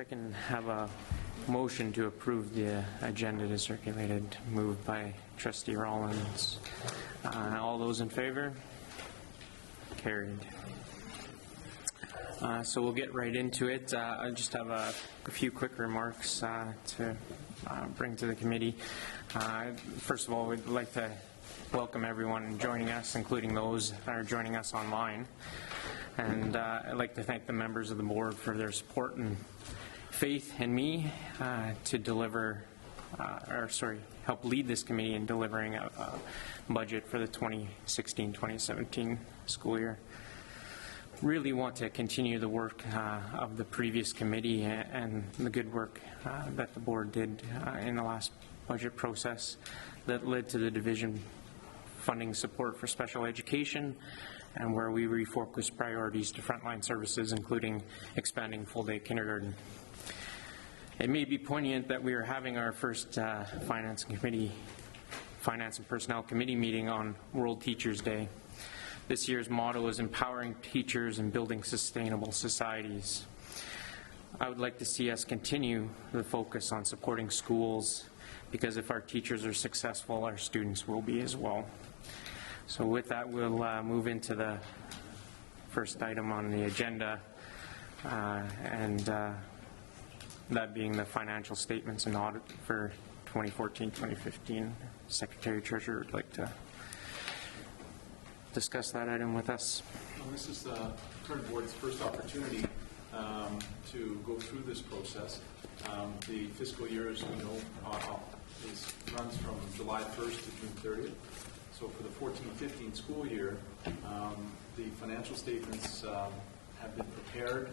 I can have a motion to approve the agenda as circulated, moved by Trustee Rollins. All those in favor? Carried. So we'll get right into it. I just have a few quick remarks to bring to the committee. First of all, we'd like to welcome everyone joining us, including those that are joining us online. And I'd like to thank the members of the board for their support and faith in me to deliver, help lead this committee in delivering a budget for the 2016-2017 school year. Really want to continue the work of the previous committee and the good work that the board did in the last budget process that led to the division funding support for special education, and where we refocused priorities to frontline services, including expanding full-day kindergarten. It may be poignant that we are having our first Finance and Personnel Committee meeting on World Teachers Day. This year's motto is empowering teachers and building sustainable societies. I would like to see us continue the focus on supporting schools, because if our teachers are successful, our students will be as well. So with that, we'll move into the first item on the agenda, that being the financial statements and audit for 2014-2015. Secretary Treasurer would like to discuss that item with us. Well, this is the current board's first opportunity to go through this process. The fiscal year, as you know, runs from July 1st to June 30th. So for the 14-15 school year, the financial statements have been prepared.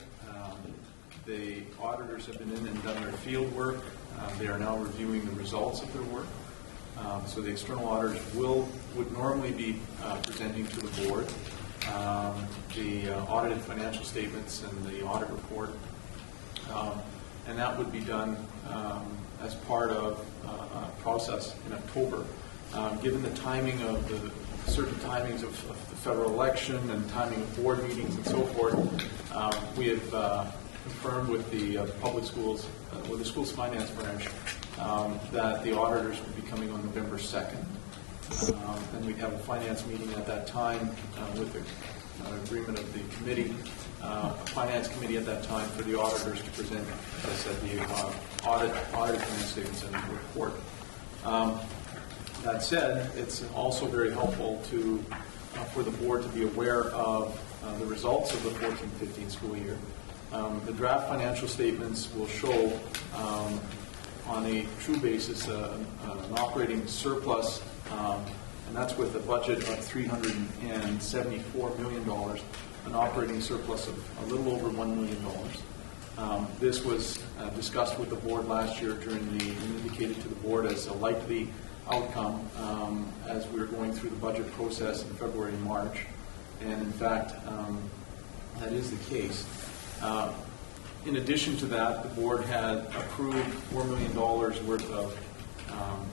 The auditors have been in and done their field work. They are now reviewing the results of their work. So the external auditors would normally be presenting to the board the audited financial statements and the audit report. And that would be done as part of a process in October. Given the timing of the certain timings of the federal election and timing of board meetings and so forth, we have confirmed with the public schools, with the schools finance branch, that the auditors would be coming on November 2nd. And we'd have a finance meeting at that time with the agreement of the committee, finance committee at that time, for the auditors to present, as I said, the audited finance statements and the report. That said, it's also very helpful to for the board to be aware of the results of the 14-15 school year. The draft financial statements will show on a true basis an operating surplus, and that's with a budget of $374 million, an operating surplus of a little over $1 million. This was discussed with the board last year and indicated to the board as a likely outcome as we were going through the budget process in February and March. And in fact, that is the case. In addition to that, the board had approved $4 million worth of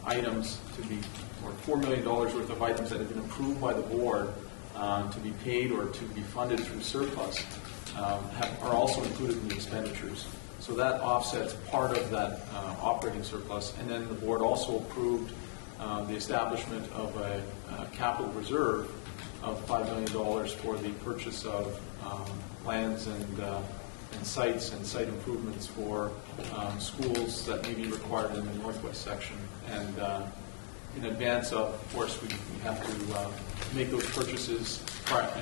items to be, or $4 million worth of items that had been approved by the board to be paid or to be funded through surplus are also included in the expenditures. So that offsets part of that operating surplus. And then the board also approved the establishment of a capital reserve of $5 million for the purchase of lands and sites and site improvements for schools that may be required in the northwest section. And in advance of course, we have to make those purchases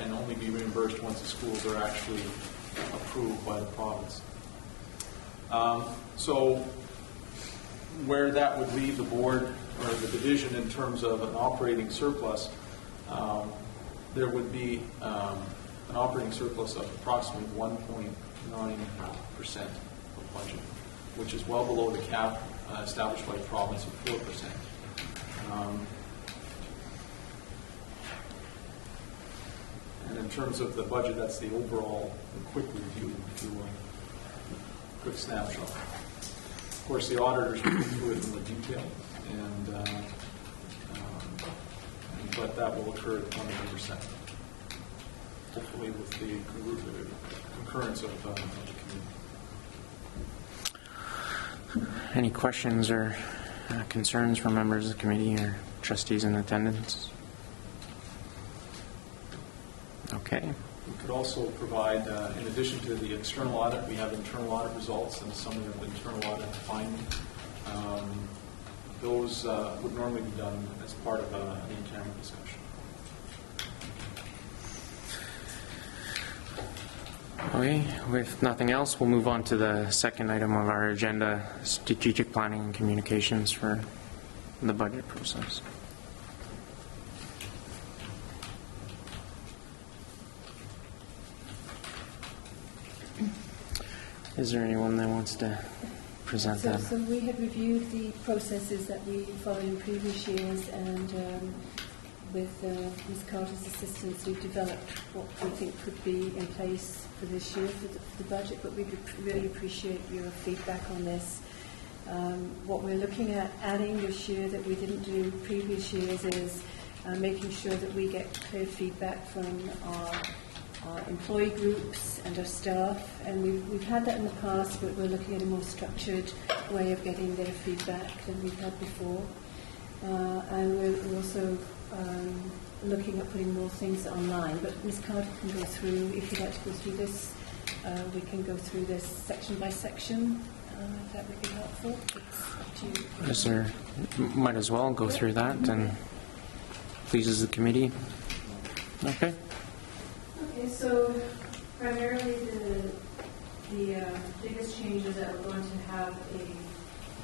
and only be reimbursed once the schools are actually approved by the province. So where that would leave the board or the division in terms of an operating surplus, there would be an operating surplus of approximately 1.9% of budget, which is well below the cap established by the province of 4%. And in terms of the budget, that's the overall quick review, if you will, quick snapshot. Of course, the auditors will go through it in the detail, but that will occur on November 2nd, hopefully with the concurrence of the committee. any questions or concerns from members of the committee or trustees in attendance? Okay. We could also provide, in addition to the external audit, we have internal audit results and a summary of the internal audit finding. Those would normally be done as part of an in-camera discussion. Okay, with nothing else, we'll move on to the second item of our agenda, strategic planning and communications for the budget process. Is there anyone that wants to present that? So we have reviewed the processes that we followed in previous years, and with Ms. Carter's assistance, we've developed what we think could be in place for this year for the budget, but we'd really appreciate your feedback on this. What we're looking at adding this year that we didn't do previous years is making sure that we get clear feedback from our employee groups and our staff, and we've had that in the past, but we're looking at a more structured way of getting their feedback than we've had before. And we're also looking at putting more things online, but Ms. Carter can go through, if you'd like to go through this, we can go through this section by section, if that would be helpful. It's up to you. Is there, might as well go through that and pleases the committee. Okay. Okay, so primarily the biggest changes that we're going to have a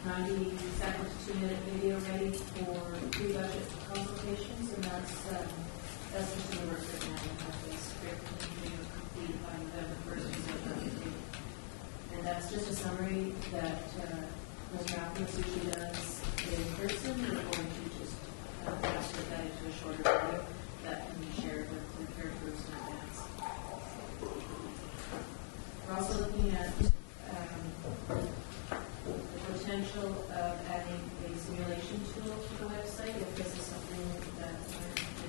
90-second to 2-minute video ready for pre-budget consultations, and that's just in the work right now. We have the script and video complete by November 1st, and that's just a summary that Mr. Atkins usually does in person. We're going to just transfer that into a shorter video that can be shared with the third groups in advance. We're also looking at the potential of adding a simulation tool to the website. If this is something that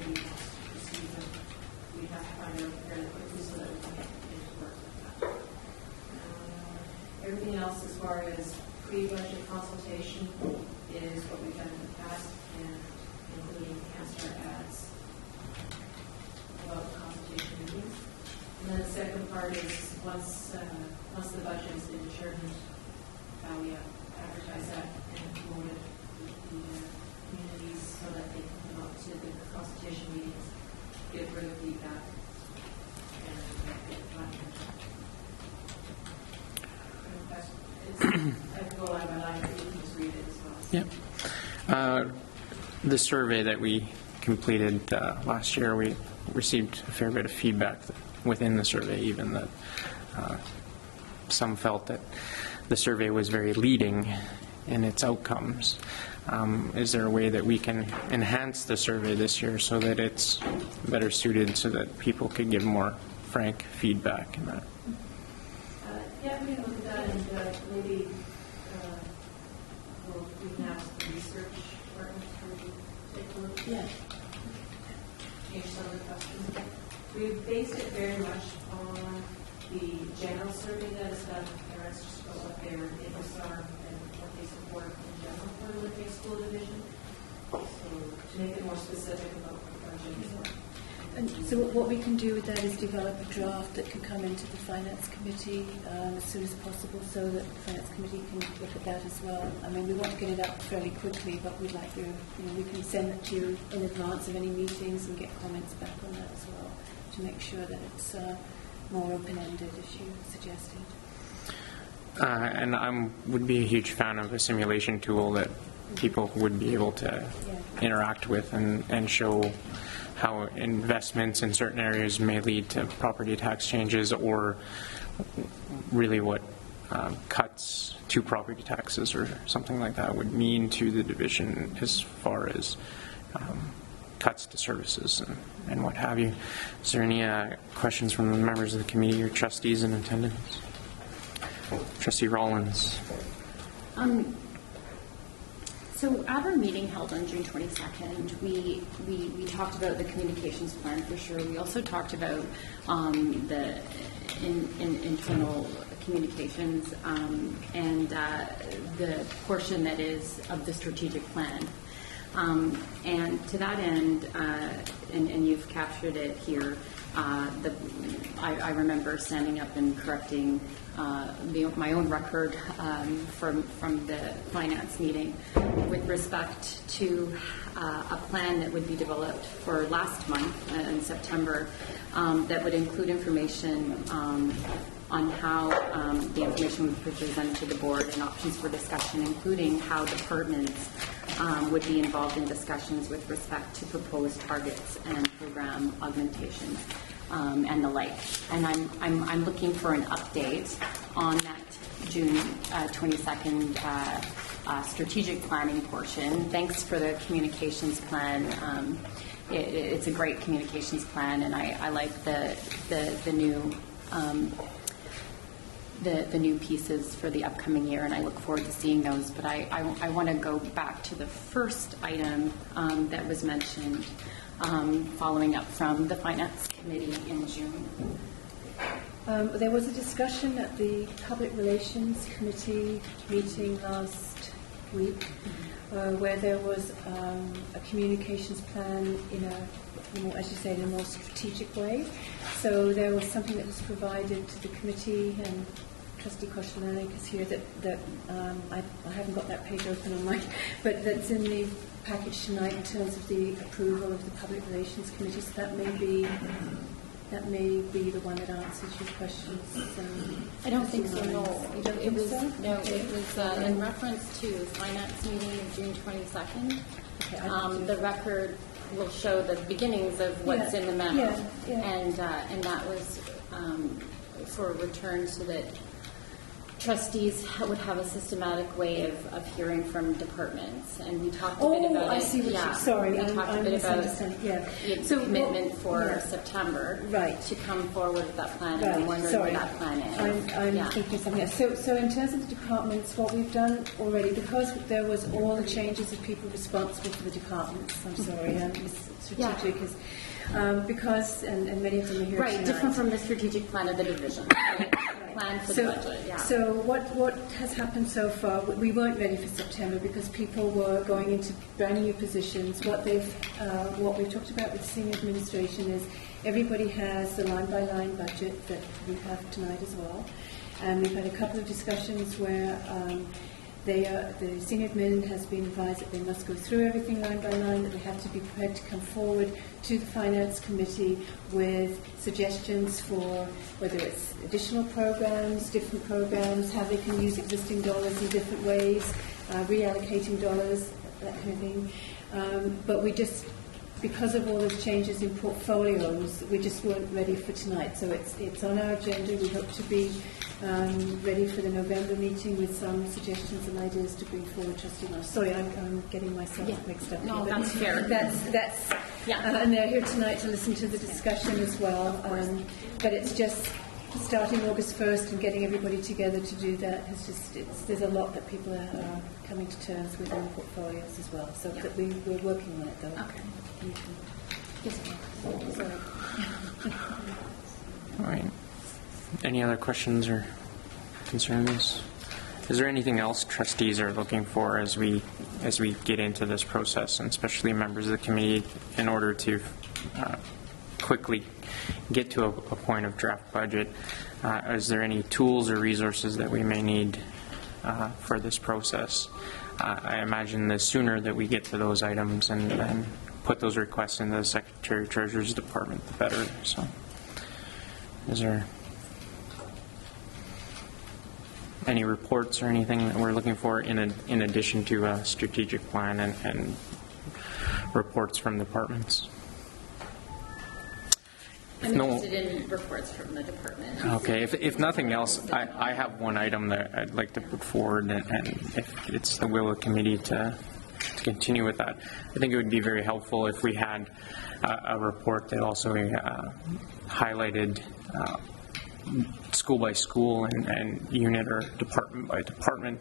maybe wants to proceed with, we have to find out fairly quickly so that we can get into work with that. Everything else as far as pre-budget consultation is what we've done in the past, and including answer ads about consultation meetings. And then the second part is once the budget has been determined, how we advertise that and promote it with the communities so that they can come out to the consultation meetings, give further feedback, and get content. I can go line by line, but you can just read it as well. Yep. The survey that we completed last year, we received a fair bit of feedback within the survey, even that some felt that the survey was very leading in its outcomes. Is there a way that we can enhance the survey this year so that it's better suited so that people could give more frank feedback in that? Yeah, we can look at that, and maybe we can ask the research department to take a look. Yeah. Change some of the questions. We've based it very much on the general survey that is done with parents, just about what their interests are and what they support in general for the Winnipeg School Division. So to make it more specific about what the budget is for. And so what we can do with that is develop a draft that can come into the Finance Committee as soon as possible, so that the Finance Committee can look at that as well. I mean, we want to get it up fairly quickly, but we'd like you know, we can send it to you in advance of any meetings and get comments back on that as well, to make sure that it's more open-ended, as you suggested. And I would be a huge fan of a simulation tool that people would be able to interact with and show how investments in certain areas may lead to property tax changes, or really what cuts to property taxes or something like that would mean to the division as far as cuts to services and what have you. Is there any questions from the members of the committee or trustees in attendance? Trustee Rollins. So at our meeting held on June 22nd, we talked about the communications plan for sure. We also talked about the internal communications and the portion that is of the strategic plan. And to that end, and you've captured it here, I remember standing up and correcting my own record from the finance meeting with respect to a plan that would be developed for last month in September that would include information on how the information would be presented to the board and options for discussion, including how departments would be involved in discussions with respect to proposed targets and program augmentation and the like. And I'm looking for an update on that June 22nd strategic planning portion. Thanks for the communications plan. It's a great communications plan, and I like the new the new pieces for the upcoming year, and I look forward to seeing those. But I want to go back to the first item that was mentioned, following up from the Finance Committee in June. There was a discussion at the Public Relations Committee meeting last week where there was a communications plan in a more, as you say, in a more strategic way. So there was something that was provided to the committee, and Trustee Koshelanik is here, that I haven't got that page open on mine, but that's in the package tonight in terms of the approval of the Public Relations Committee. So that may be the one that answers your questions. I don't think so, no. You don't it think was, so? No, it was in reference to Finance meeting of June 22nd. Okay, the record will show the beginnings of what's in the memo. Yeah. And that was for a return so that trustees would have a systematic way of hearing from departments, and we talked a bit about it. I see what you're, sorry, we talked a bit about So commitment for September to come forward with that plan, and I'm wondering what that plan is. I'm thinking something else. So in terms of the departments, what we've done already, because there was all the changes of people responsible for the departments, I'm sorry, strategic is, because, and many of them are here tonight. Different from the strategic plan of the division. Plan for the budget, So what has happened so far, we weren't ready for September because people were going into brand new positions. What we've talked about with senior administration is everybody has the line-by-line budget that we have tonight as well. And we've had a couple of discussions where the senior admin has been advised that they must go through everything line by line, that they have to be prepared to come forward to the Finance Committee with suggestions for whether it's additional programs, different programs, how they can use existing dollars in different ways, reallocating dollars, that kind of thing. But we just, because of all those changes in portfolios, we just weren't ready for tonight. So it's on our agenda. We hope to be ready for the November meeting with some suggestions and ideas to bring forward. Trustee Marsh. Sorry, I'm getting myself mixed up. No, here, that's fair. That's and they're here tonight to listen to the discussion as well. But it's just starting August 1st and getting everybody together to do that. There's a lot that people are coming to terms with in portfolios as well. So that we're working on it though. Okay. All right. Any other questions or concerns? Is there anything else trustees are looking for as we get into this process, and especially members of the committee, in order to quickly get to a point of draft budget? Is there any tools or resources that we may need for this process? I imagine the sooner that we get to those items and put those requests into the Secretary Treasurer's Department, the better. So, is there any reports or anything that we're looking for in addition to a strategic plan and reports from departments? I'm interested in reports from the department. Okay, if nothing else, I have one item that I'd like to put forward, and if it's the will of the committee to continue with that, I think it would be very helpful if we had a report that also highlighted school by school and unit or department by department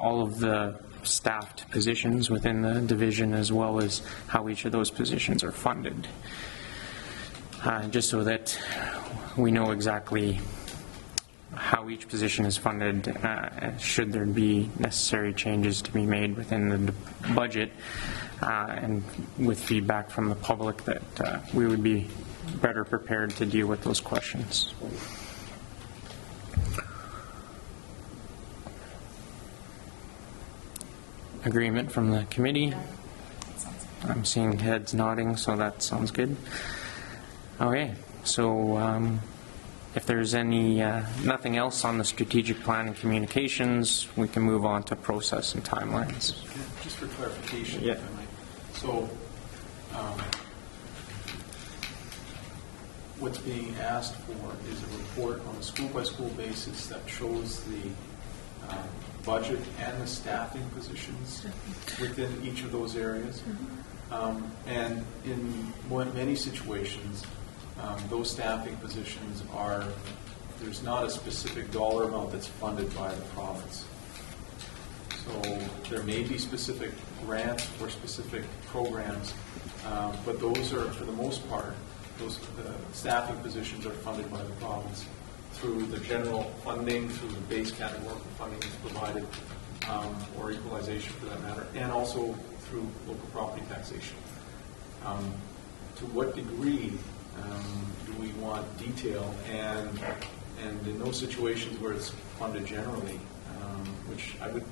all of the staffed positions within the division, as well as how each of those positions are funded. Just so that we know exactly how each position is funded, should there be necessary changes to be made within the budget, and with feedback from the public, that we would be better prepared to deal with those questions. Agreement from the committee? I'm seeing heads nodding, so that sounds good. Okay, so if there's nothing else on the strategic plan and communications, we can move on to process and timelines. Just for clarification, Yeah. if I might. So, what's being asked for is a report on a school-by-school basis that shows the budget and the staffing positions within each of those areas. And in many situations, those staffing positions there's not a specific dollar amount that's funded by the province. So there may be specific grants or specific programs, but those are, for the most part, the staffing positions are funded by the province through the general funding, through the base categorical funding that's provided, or equalization for that matter, and also through local property taxation. To what degree do we want detail, and in those situations where it's funded generally, which I would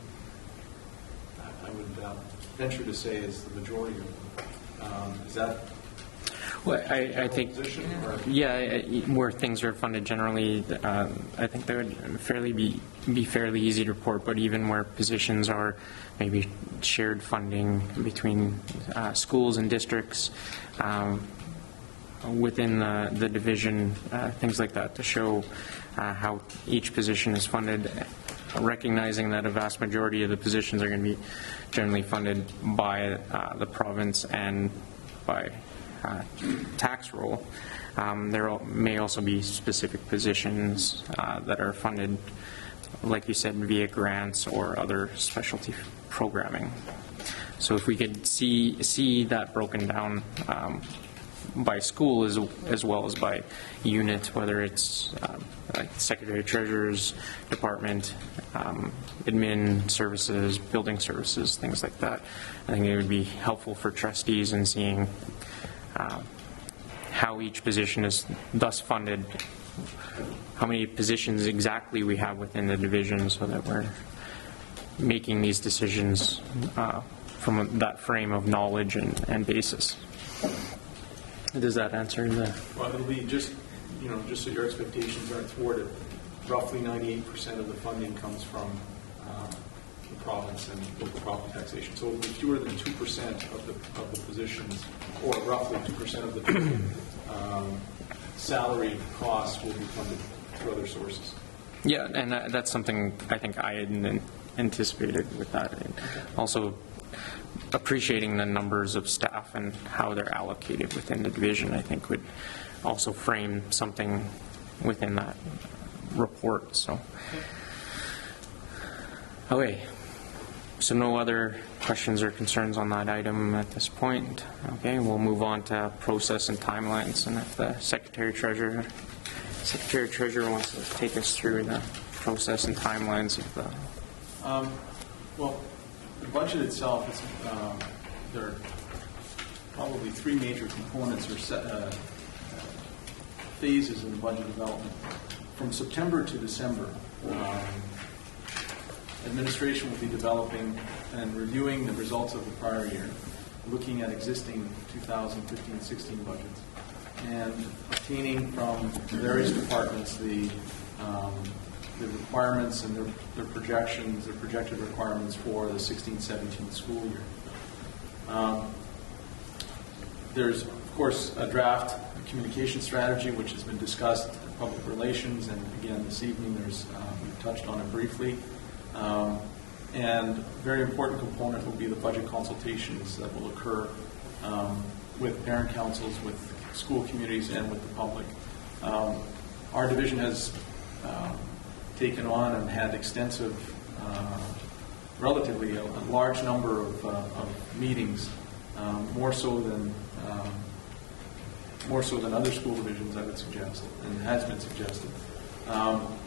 venture to say is the majority of them, is that Well, I think, position, or? yeah, where things are funded generally, I think that would be fairly easy to report, but even where positions are maybe shared funding between schools and districts, within the division, things like that, to show how each position is funded, recognizing that a vast majority of the positions are going to be generally funded by the province and by tax roll. There may also be specific positions that are funded, like you said, via grants or other specialty programming. So if we could see that broken down by school as well as by unit, whether it's like Secretary Treasurer's department, admin services, building services, things like that, I think it would be helpful for trustees in seeing how each position is thus funded, how many positions exactly we have within the division, so that we're making these decisions from that frame of knowledge and basis. Does that answer the? Well, it'll be just so your expectations aren't thwarted, roughly 98% of the funding comes from the province and local property taxation. So it'll be fewer than 2% of the positions, or roughly 2% of the salary costs will be funded through other sources. Yeah, and that's something I think I hadn't anticipated with that. And also appreciating the numbers of staff and how they're allocated within the division, I think would also frame something within that report. So, okay. So no other questions or concerns on that item at this point. Okay, we'll move on to process and timelines. And if the Secretary Treasurer wants to take us through the process and timelines of the... Well, the budget itself, there are probably three major components or phases in the budget development. From September to December, administration will be developing and reviewing the results of the prior year, looking at existing 2015-16 budgets, and obtaining from various departments the requirements and their projections, their projected requirements for the 16-17 school year. There's, of course, a draft communication strategy which has been discussed in public relations, and again this evening we've touched on it briefly. And a very important component will be the budget consultations that will occur with parent councils, with school communities, and with the public. Our division has taken on and had extensive, relatively a large number of meetings, more so than other school divisions, I would suggest, and has been suggested.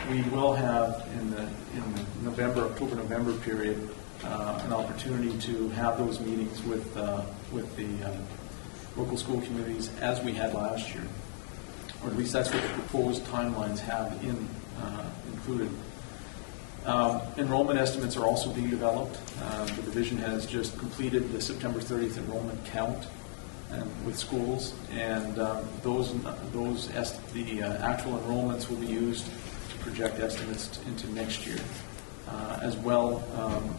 We will have in the October-November period an opportunity to have those meetings with the local school communities as we had last year, or at least that's what the proposed timelines have included. Enrollment estimates are also being developed. The division has just completed the September 30th enrollment count with schools, and the actual enrollments will be used to project estimates into next year. As well,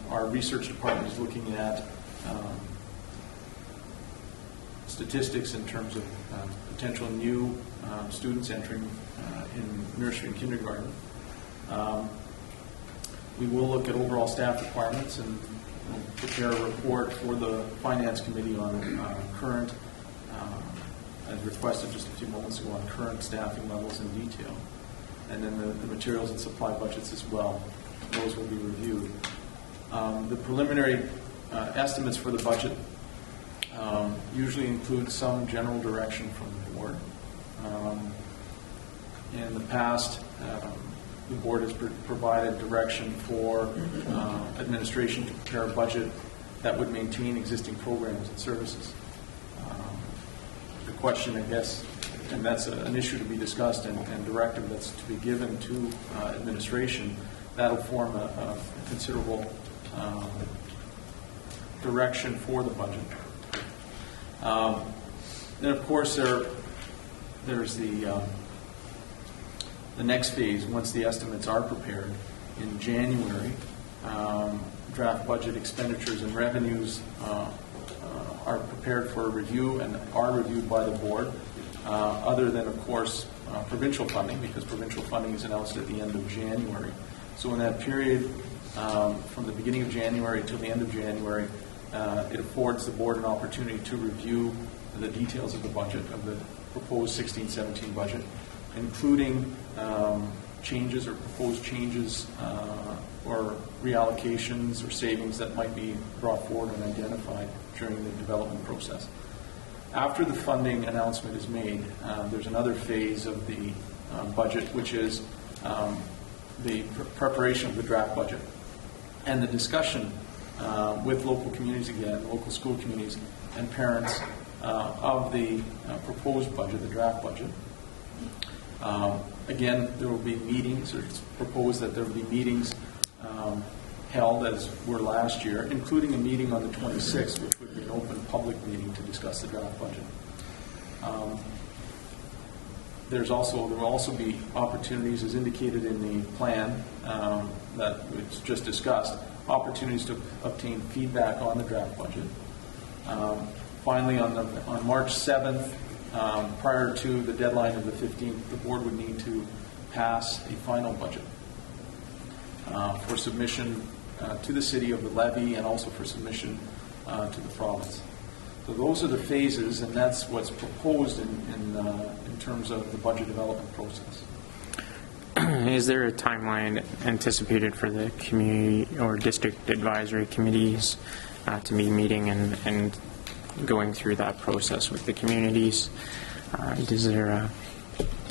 our research department is looking at statistics in terms of potential new students entering in nursery and kindergarten. We will look at overall staff requirements and prepare a report for the Finance Committee on current, as requested just a few moments ago, on current staffing levels in detail. And then the materials and supply budgets as well. Those will be reviewed. The preliminary estimates for the budget usually include some general direction from the board. In the past, the board has provided direction for administration to prepare a budget that would maintain existing programs and services. The question, I guess, and that's an issue to be discussed and directive that's to be given to administration, that'll form a considerable direction for the budget. Then, of course, there's the next phase. Once the estimates are prepared in January, draft budget expenditures and revenues are prepared for review and are reviewed by the board, other than, of course, provincial funding, because provincial funding is announced at the end of January. So in that period, from the beginning of January until the end of January, it affords the board an opportunity to review the details of the budget, of the proposed 16-17 budget, including changes or proposed changes or reallocations or savings that might be brought forward and identified during the development process. After the funding announcement is made, there's another phase of the budget, which is the preparation of the draft budget and the discussion with local communities again, local school communities and parents of the proposed budget, the draft budget. Again, there will be meetings, or it's proposed that there will be meetings held as were last year, including a meeting on the 26th, which would be an open public meeting to discuss the draft budget. There will also be opportunities, as indicated in the plan that was just discussed, opportunities to obtain feedback on the draft budget. Finally, on March 7th, prior to the deadline of the 15th, the board would need to pass a final budget for submission to the city of the levy and also for submission to the province. So those are the phases, and that's what's proposed in terms of the budget development process. Is there a timeline anticipated for the community or district advisory committees to be meeting and going through that process with the communities? Is there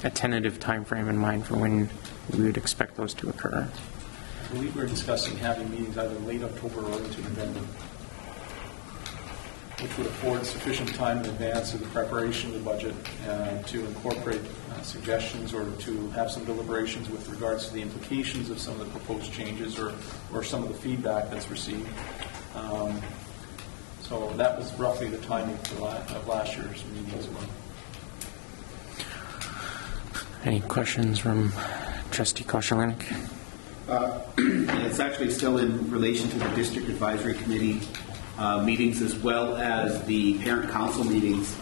a tentative time frame in mind for when we would expect those to occur? I believe we're discussing having meetings either late October or into November, which would afford sufficient time in advance of the preparation of the budget to incorporate suggestions or to have some deliberations with regards to the implications of some of the proposed changes or some of the feedback that's received. So that was roughly the timing of last year's meeting as well. Any questions from Trustee Koszalinek? It's actually still in relation to the District Advisory Committee meetings as well as the Parent Council meetings.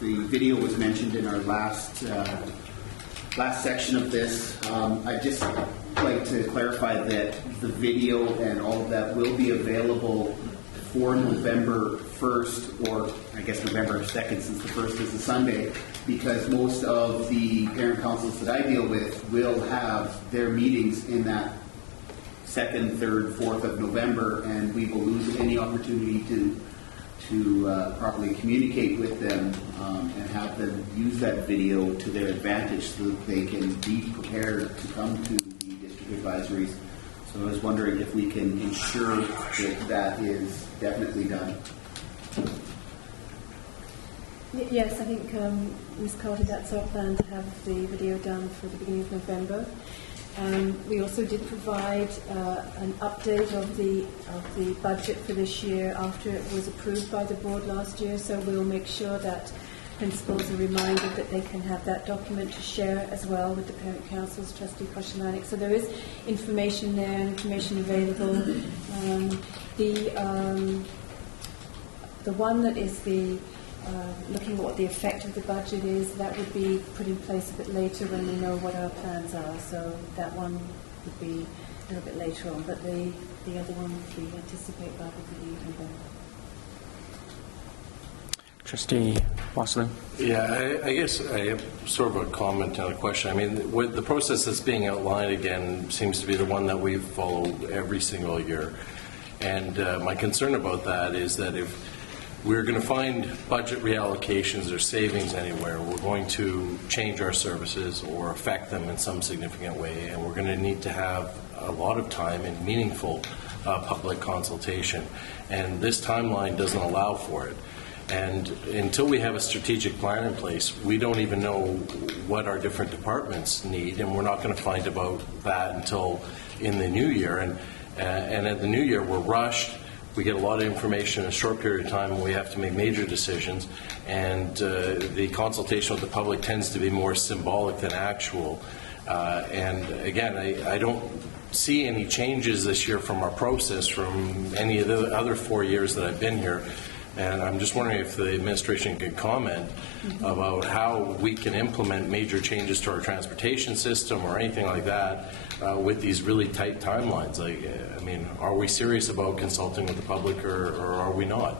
The video was mentioned in our last section of this. I'd just like to clarify that the video and all of that will be available for November 1st, or I guess November 2nd, since the 1st is a Sunday, because most of the parent councils that I deal with will have their meetings in that 2nd, 3rd, 4th of November, and we will lose any opportunity to to properly communicate with them and have them use that video to their advantage so that they can be prepared to come to the district advisories. So I was wondering if we can ensure that that is definitely done. Yes, I think, Ms. Carter, that's our plan to have the video done for the beginning of November. We also did provide an update of the budget for this year after it was approved by the board last year, so we'll make sure that principals are reminded that they can have that document to share as well with the parent councils, Trustee Koscielnik. So there is information there and information available. The one that is looking at what the effect of the budget is, that would be put in place a bit later when we know what our plans are. So that one would be a little bit later on, but the other one we anticipate by the beginning of November. Trustee Wassler. Yeah, I guess I have sort of a comment and a question. I mean, with the process that's being outlined again seems to be the one that we follow every single year. And my concern about that is that if we're going to find budget reallocations or savings anywhere, we're going to change our services or affect them in some significant way, and we're going to need to have a lot of time and meaningful public consultation. And this timeline doesn't allow for it. And until we have a strategic plan in place, we don't even know what our different departments need, and we're not going to find about that until in the new year. And at the new year, we're rushed. We get a lot of information in a short period of time, and we have to make major decisions. And the consultation with the public tends to be more symbolic than actual. And again, I don't see any changes this year from our process from any of the other 4 years that I've been here. And I'm just wondering if the administration could comment about how we can implement major changes to our transportation system or anything like that with these really tight timelines. Like, I mean, are we serious about consulting with the public or are we not?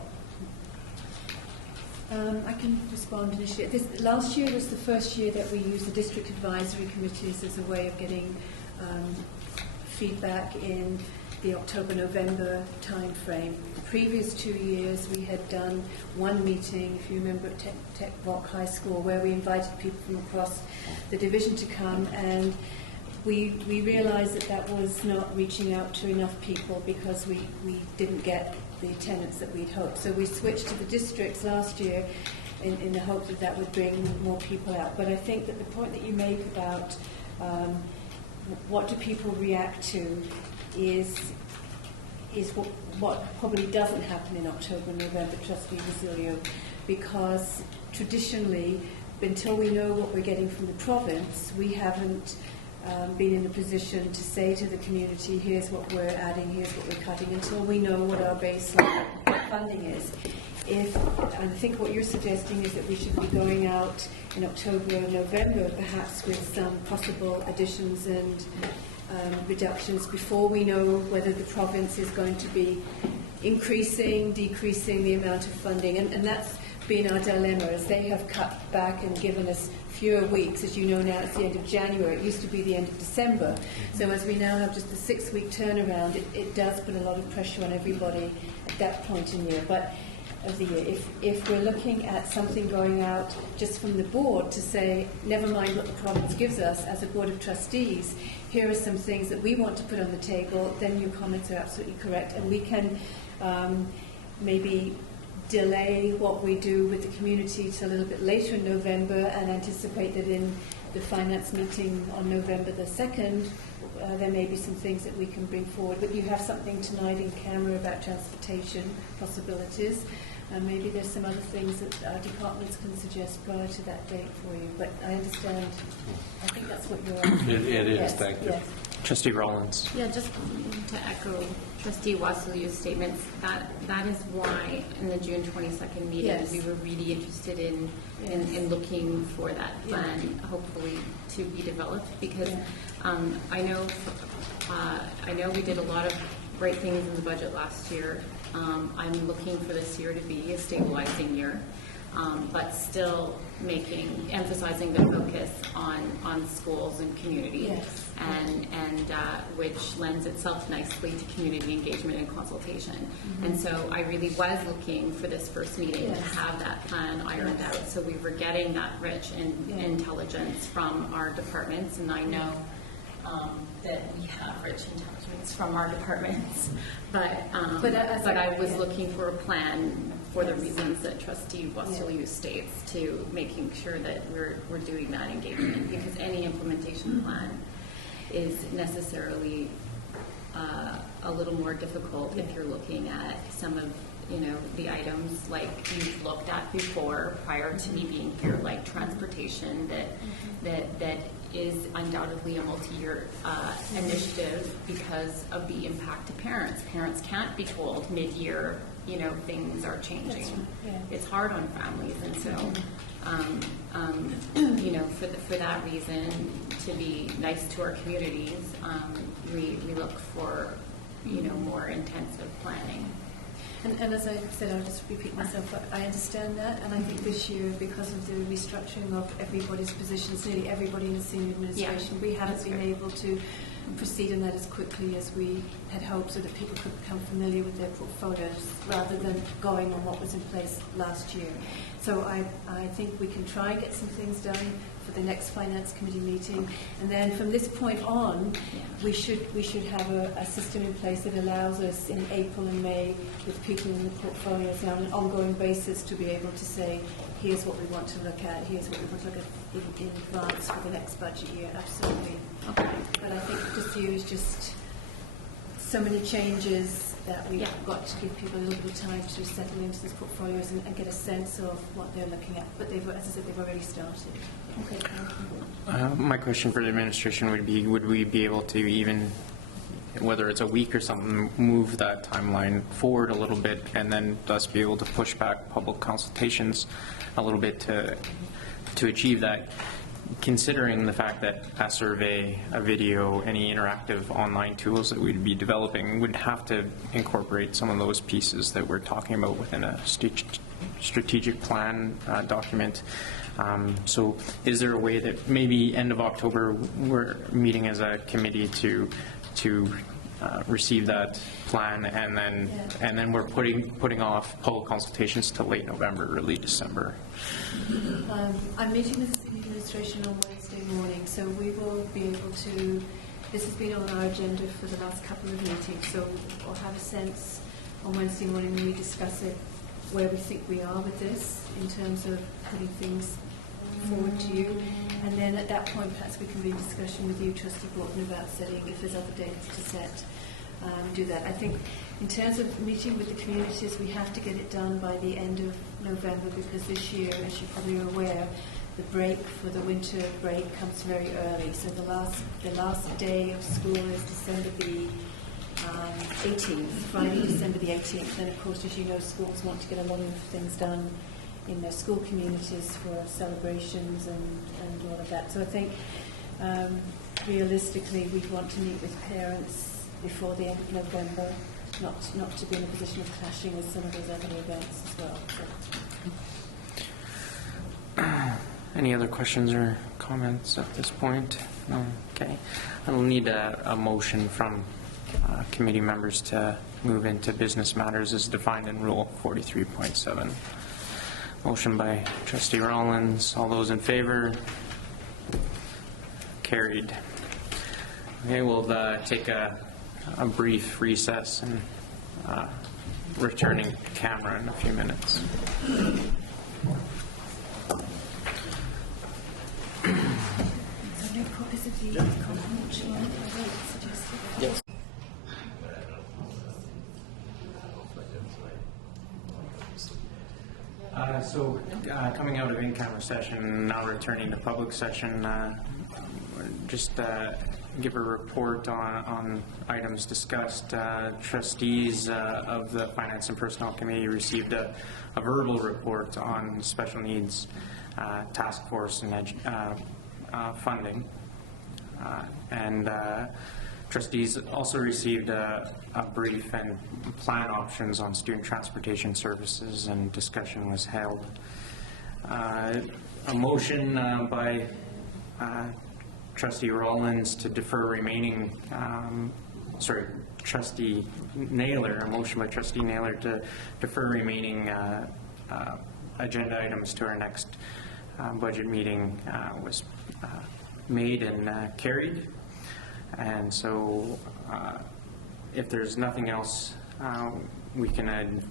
I can respond initially. Last year was the first year that we used the district advisory committees as a way of getting feedback in the October-November time frame. The previous 2 years we had done one meeting, if you remember, at Tech Rock High School, where we invited people from across the division to come, and we realized that that was not reaching out to enough people because we didn't get the attendance that we'd hoped. So we switched to the districts last year in the hope that that would bring more people out. But I think that the point that you make about what do people react to is what probably doesn't happen in October and November, Trustee Basilio, because traditionally, until we know what we're getting from the province, we haven't been in a position to say to the community, here's what we're adding, here's what we're cutting, until we know what our baseline funding is. And I think what you're suggesting is that we should be going out in October or November, perhaps with some possible additions and reductions before we know whether the province is going to be increasing, decreasing the amount of funding. And that's been our dilemma, as they have cut back and given us fewer weeks. As you know now, it's the end of January. It used to be the end of December. So as we now have just a 6-week turnaround, it does put a lot of pressure on everybody at that point in the year. But of the year, if we're looking at something going out just from the board to say, never mind what the province gives us as a board of trustees, here are some things that we want to put on the table, then your comments are absolutely correct. And we can maybe delay what we do with the community to a little bit later in November and anticipate that in the finance meeting on November the 2nd, there may be some things that we can bring forward. But you have something tonight in camera about transportation possibilities. And maybe there's some other things that our departments can suggest prior to that date for you. But I understand. I think that's what you're asking. It is. Yes, Thank you. yes. Trustee Rollins. Yeah, just to echo Trustee Wasilew's statements, that is why in the June 22nd meeting Yes. we were really interested in looking for that plan, hopefully to be developed, because I know we did a lot of great things in the budget last year. I'm looking for this year to be a stabilizing year. but still emphasizing the focus on schools and communities. Yes. And which lends itself nicely to community engagement and consultation. And so I really was looking for this first meeting to have that plan ironed out, so we were getting that rich intelligence from our departments, and I know that we have rich intelligence from our departments, but I was looking for a plan for the reasons that Trustee Wassiliou states, to making sure that we're doing that engagement, because any implementation plan is necessarily a little more difficult if you're looking at some of the items like you've looked at before prior to me being here, like transportation, that is undoubtedly a multi-year initiative because of the impact to parents. Parents can't be told mid-year, things are changing. It's hard on families, and so for that reason, to be nice to our communities, we look for more intensive planning. And as I said, I'll just repeat myself, but I understand that, and I think this year, because of the restructuring of everybody's positions, nearly everybody in the senior administration, we haven't been able to proceed in that as quickly as we had hoped, so that people could become familiar with their portfolios rather than going on what was in place last year. So I think we can try and get some things done for the next Finance Committee meeting, and then from this point on, we should have a system in place that allows us in April and May, with people in the portfolios on an ongoing basis, to be able to say, here's what we want to look at, here's what we want to look at in advance for the next budget year. Absolutely. Okay. But I think this year is just so many changes that we've got to give people a little bit of time to settle into these portfolios and get a sense of what they're looking at. But as I said, they've already started. Okay, thank you. My question for the administration would be, would we be able to even, whether it's a week or something, move that timeline forward a little bit, and then thus be able to push back public consultations a little bit to achieve that, considering the fact that a survey, a video, any interactive online tools that we'd be developing would have to incorporate some of those pieces that we're talking about within a strategic plan document. So is there a way that maybe end of October we're meeting as a committee to receive that plan, and then we're putting off public consultations to late November, early December? I'm meeting with the City Administration on Wednesday morning, so we will be able to, this has been on our agenda for the last couple of meetings, so we'll have a sense on Wednesday morning when we discuss it, where we think we are with this in terms of putting things forward to you, and then at that point perhaps we can be in discussion with you, Trustee Borton, about setting, if there's other dates to set, do that. I think in terms of meeting with the communities, we have to get it done by the end of November, because this year, as you probably are aware, the break for the winter break comes very early. So the last day of school is December the 18th, Friday, December the 18th. And of course, as you know, schools want to get a lot of things done in their school communities for celebrations and all of that. So I think realistically, we'd want to meet with parents before the end of November, not to be in a position of clashing with some of those other events as well. So. Any other questions or comments at this point? No? Okay. I'll need a motion from committee members to move into business matters as defined in Rule 43.7. Motion by Trustee Rollins. All those in favor? Carried. Okay, we'll take a brief recess and returning camera in a few minutes. Yes. So coming out of in-camera session, now returning to public session, just give a report on items discussed. Trustees of the Finance and Personnel Committee received a verbal report on special needs task force and funding. And trustees also received a brief and plan options on student transportation services, and discussion was held. A motion by Trustee Rollins to defer remaining, Trustee Naylor, a motion by Trustee Naylor to defer remaining agenda items to our next budget meeting was made and carried. And so if there's nothing else, we can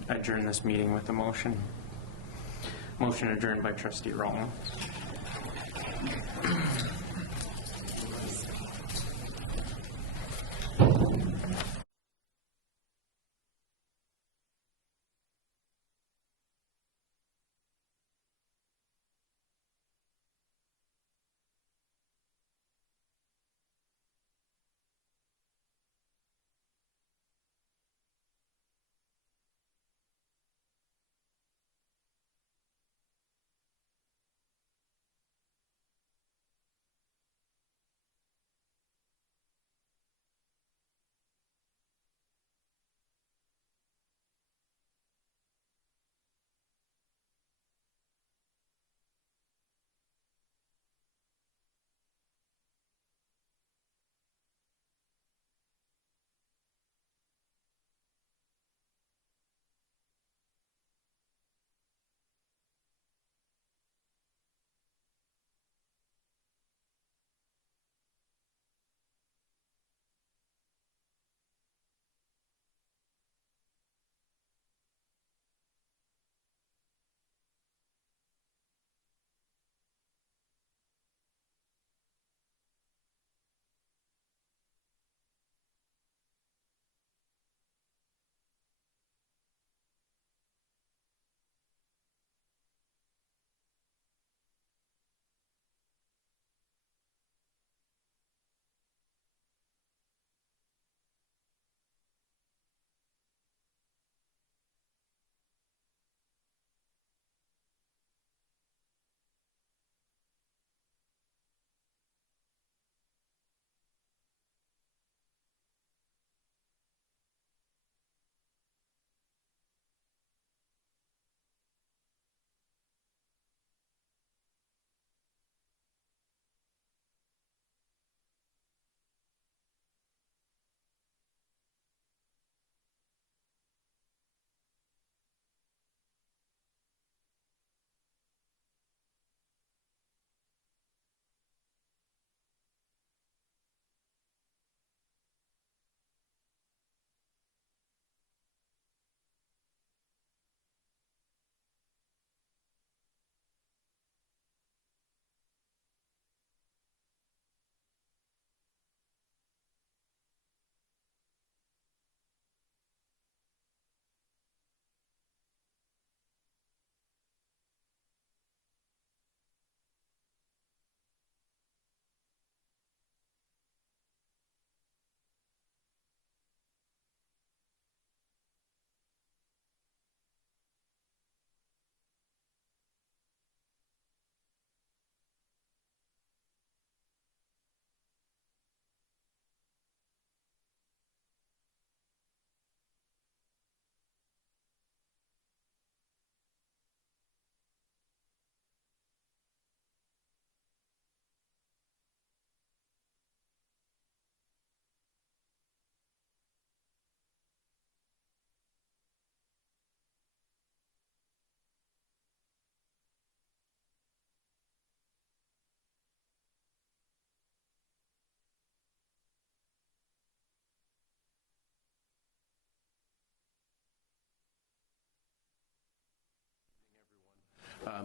adjourn this meeting with a motion. Motion adjourned by Trustee Rollins.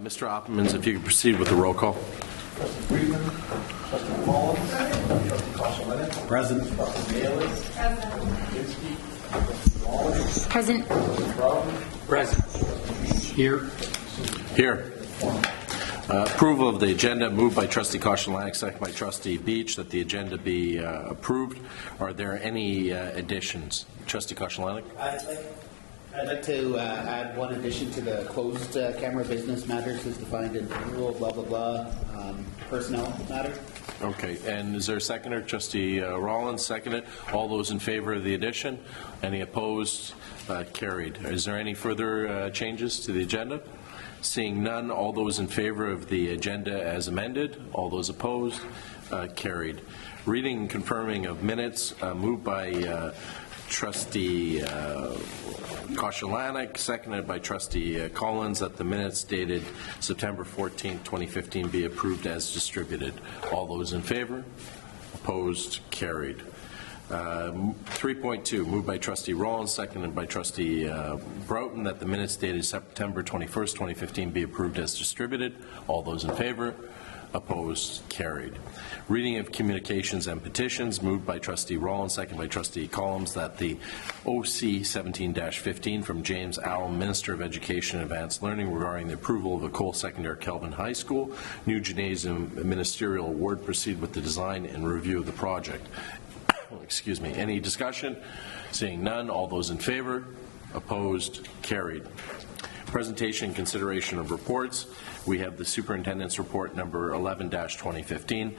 Mr. Oppermans, if you could proceed with the roll call. Present. Present. Present. Here. Here. Approval of the agenda moved by Trustee Kosztalanek, second by Trustee Beach, that the agenda be approved. Are there any additions? Trustee Kosztalanek? I'd like to add one addition to the closed camera business matters as defined in rule blah, blah, blah, personnel matter. Okay, and is there a seconder? Trustee Rollins, seconded. All those in favor of the addition? Any opposed? Carried. Is there any further changes to the agenda? Seeing none, all those in favor of the agenda as amended? All those opposed? Carried. Reading and confirming of minutes, moved by Trustee Koszulanek, seconded by Trustee Collins, that the minutes dated September 14, 2015 be approved as distributed. All those in favor? Opposed? Carried. 3.2, moved by Trustee Rollins, seconded by Trustee Broughton, that the minutes dated September 21st, 2015 be approved as distributed. All those in favor? Opposed? Carried. Reading of communications and petitions, moved by Trustee Rollins, seconded by Trustee Collins, that the OC 17-15 from James Allen, Minister of Education and Advanced Learning, regarding the approval of a Cole Secondary Kelvin High School new gymnasium ministerial award, proceed with the design and review of the project. Excuse me. Any discussion? Seeing none, all those in favor? Opposed? Carried. Presentation and consideration of reports. We have the Superintendent's Report number 11-2015,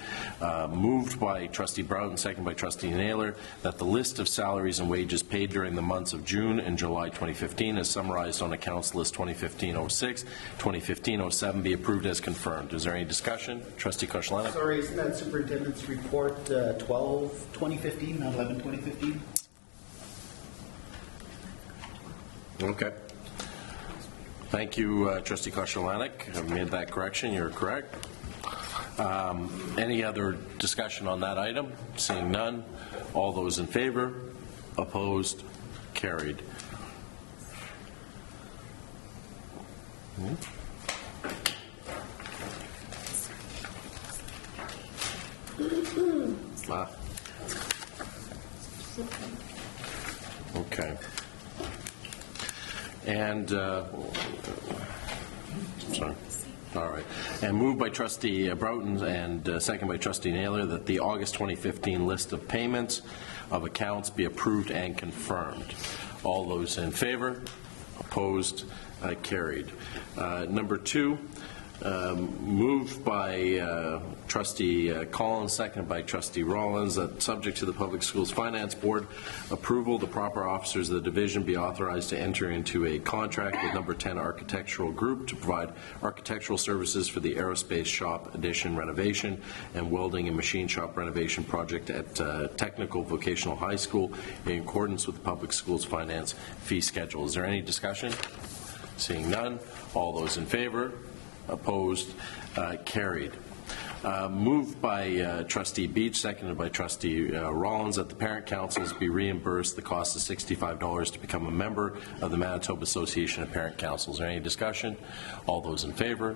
moved by Trustee Broughton, second by Trustee Naylor, that the list of salaries and wages paid during the months of June and July 2015 as summarized on Accounts List 2015-06, 2015-07 be approved as confirmed. Is there any discussion? Trustee Koszulanek. Sorry, isn't that Superintendent's Report 12-2015, not 11-2015? Okay. Thank you, Trustee Koszulanek. I've made that correction. You're correct. Any other discussion on that item? Seeing none. All those in favor? Opposed? Carried. Okay. And, sorry. All right. And moved by Trustee Broughton and second by Trustee Naylor that the August 2015 list of payments of accounts be approved and confirmed. All those in favor? Opposed? Carried. Number 2, moved by Trustee Collins, seconded by Trustee Rollins, that subject to the Public Schools Finance Board approval, the proper officers of the division be authorized to enter into a contract with Number 10 Architectural Group to provide architectural services for the aerospace shop addition renovation and welding and machine shop renovation project at Technical Vocational High School in accordance with the Public Schools Finance fee schedule. Is there any discussion? Seeing none, all those in favor? Opposed? Carried. Moved by Trustee Beach, seconded by Trustee Rollins, that the parent councils be reimbursed the cost of $65 to become a member of the Manitoba Association of Parent Councils. Is there any discussion? All those in favor?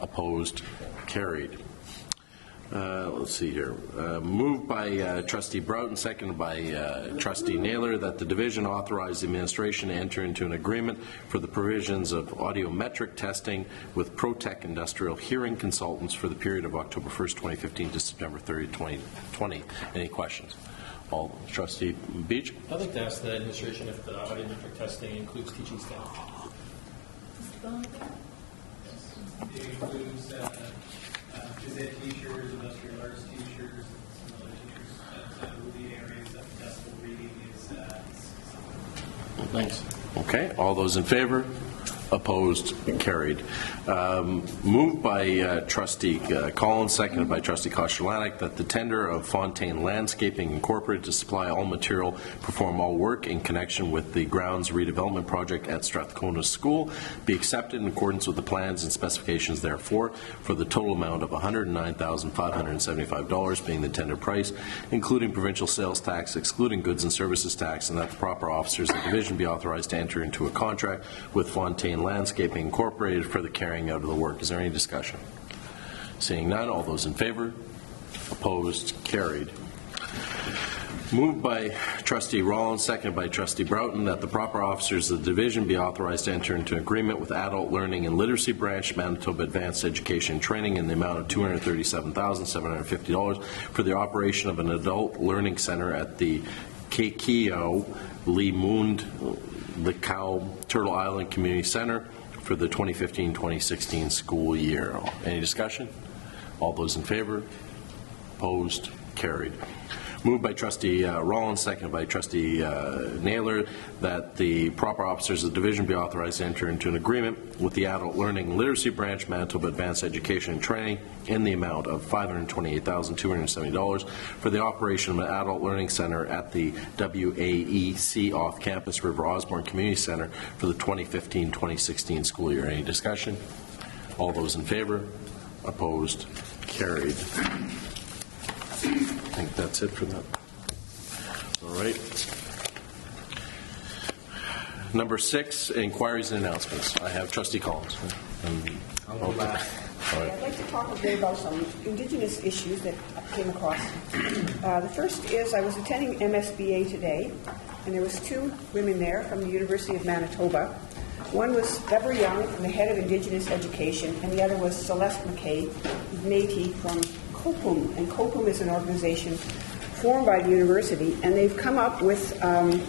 Opposed? Carried. Let's see here. Moved by Trustee Broughton, seconded by Trustee Naylor, that the division authorize the administration to enter into an agreement for the provisions of audiometric testing with ProTech Industrial Hearing Consultants for the period of October 1st, 2015 to September 30th, 2020. Any questions? All. Trustee Beach? I'd like to ask the administration if the audiometric testing includes teaching staff. It includes phys ed teachers, industrial arts teachers, some other teachers that will be areas of decibel reading is Thanks. Okay. All those in favor? Opposed? Carried. Moved by Trustee Collins, seconded by Trustee Koszulanek, that the tender of Fontaine Landscaping Incorporated to supply all material, perform all work in connection with the grounds redevelopment project at Strathcona School be accepted in accordance with the plans and specifications therefore for the total amount of $109,575 being the tender price, including provincial sales tax, excluding goods and services tax, and that the proper officers of the division be authorized to enter into a contract with Fontaine Landscaping Incorporated for the carrying out of the work. Is there any discussion? Seeing none, all those in favor? Opposed? Carried. Moved by Trustee Rollins, seconded by Trustee Broughton, that the proper officers of the division be authorized to enter into agreement with Adult Learning and Literacy Branch, Manitoba Advanced Education Training in the amount of $237,750 for the operation of an adult learning center at the Kekio Limund Cow Turtle Island Community Center for the 2015-2016 school year. Any discussion? All those in favor? Opposed? Carried. Moved by trustee Rollins, seconded by trustee Naylor, that the proper officers of the division be authorized to enter into an agreement with the Adult Learning Literacy Branch, Manitoba Advanced Education and Training, in the amount of $528,270 for the operation of an adult learning center at the WAEC off-campus River Osborne Community Center for the 2015-2016 school year. Any discussion? All those in favor? Opposed? Carried. I think that's it for that. All right. Number 6, inquiries and announcements. I have trustee Collins. I'll go last. All right. I'd like to talk a bit about some Indigenous issues that I came across. The first is I was attending MSBA today, and there was 2 women there from the University of Manitoba. One was Deborah Young, the head of Indigenous Education, and the other was Celeste McKay, Métis from COPUM. And COPUM is an organization formed by the university, and they've come up with an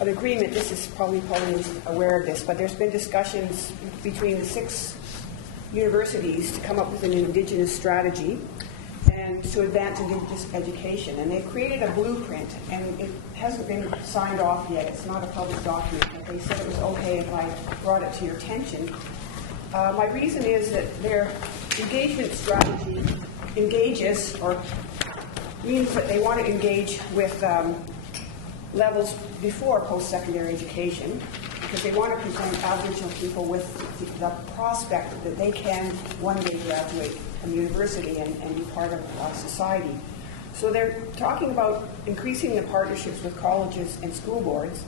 agreement. This is probably aware of this, but there's been discussions between the 6 universities to come up with an Indigenous strategy and to advance Indigenous education. And they've created a blueprint, and it hasn't been signed off yet. It's not a public document, but they said it was okay if I brought it to your attention. My reason is that their engagement strategy engages, or means that they want to engage with levels before post-secondary education, because they want to present Aboriginal people with the prospect that they can one day graduate from university and be part of society. So they're talking about increasing the partnerships with colleges and school boards,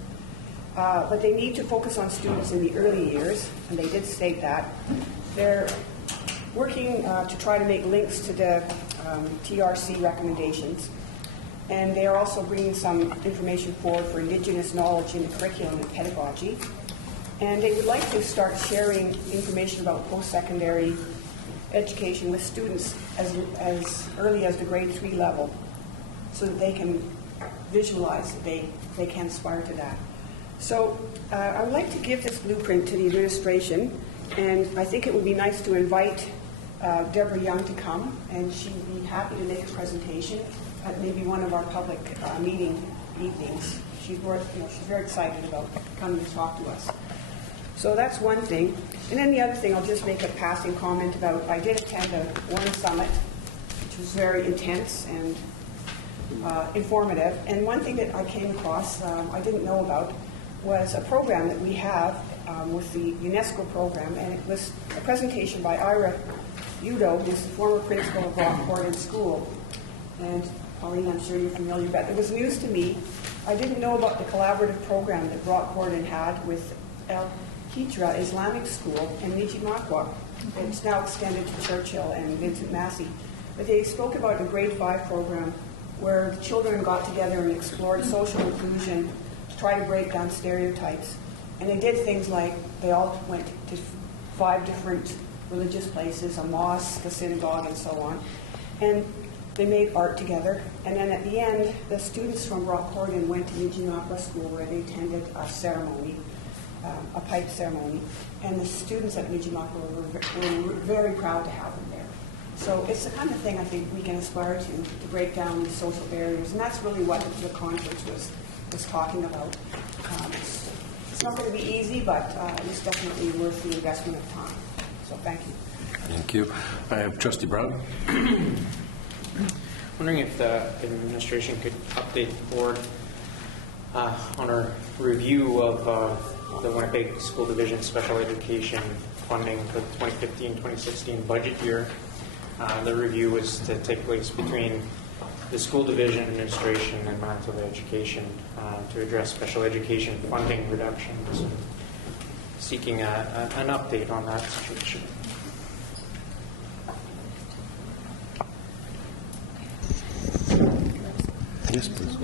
but they need to focus on students in the early years, and they did state that. They're working to try to make links to the TRC recommendations, and they are also bringing some information forward for Indigenous knowledge in the curriculum and pedagogy. And they would like to start sharing information about post-secondary education with students as early as the grade 3 level, so that they can visualize that they can aspire to that. So I would like to give this blueprint to the administration, and I think it would be nice to invite Deborah Young to come, and she'd be happy to make a presentation at maybe one of our public meeting evenings. She's very excited about coming to talk to us. So that's one thing. And then the other thing, I'll just make a passing comment about, I did attend a Warren Summit, which was very intense and informative. And one thing that I came across, I didn't know about, was a program that we have with the UNESCO program, and it was a presentation by Ira Udo, who's the former principal of Rockport School. And Pauline, I'm sure you're familiar with that. It was news to me. I didn't know about the collaborative program that Rockport had with El Hijra Islamic School and Mijimakwa. It's now extended to Churchill and Vincent Massey. But they spoke about a grade 5 program where the children got together and explored social inclusion to try to break down stereotypes. And they did things like they all went to 5 different religious places, a mosque, a synagogue, and so on. And they made art together. And then at the end, the students from Rockport went to Mijimakwa School where they attended a ceremony, a pipe ceremony. And the students at Mijimakwa were very proud to have them there. So it's the kind of thing I think we can aspire to break down the social barriers. And that's really what the conference was talking about. It's not going to be easy, but it's definitely worth the investment of time. So thank you. Thank you. I have trustee Brown. Wondering if the administration could update the board on our review of the Winnipeg School Division Special Education funding for the 2015-2016 budget year. The review was to take place between the School Division Administration and Manitoba Education to address special education funding reductions, and seeking an update on that situation. Yes, please.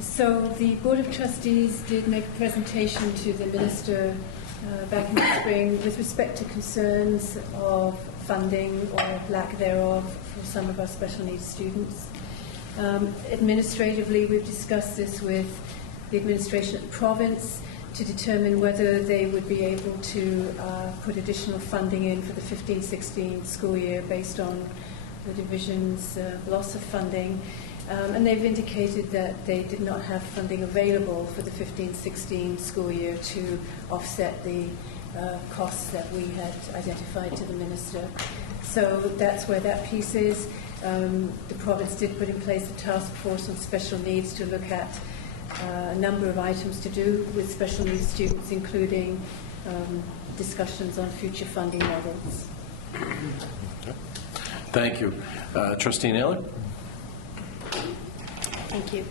So the Board of Trustees did make a presentation to the Minister back in the spring with respect to concerns of funding or lack thereof for some of our special needs students. Administratively, we've discussed this with the administration of the province to determine whether they would be able to put additional funding in for the 15-16 school year based on the division's loss of funding, and they've indicated that they did not have funding available for the 15-16 school year to offset the costs that we had identified to the Minister. So that's where that piece is. The province did put in place a task force on special needs to look at a number of items to do with special needs students, including discussions on future funding models. Thank you. Trustee Naylor? Thank you.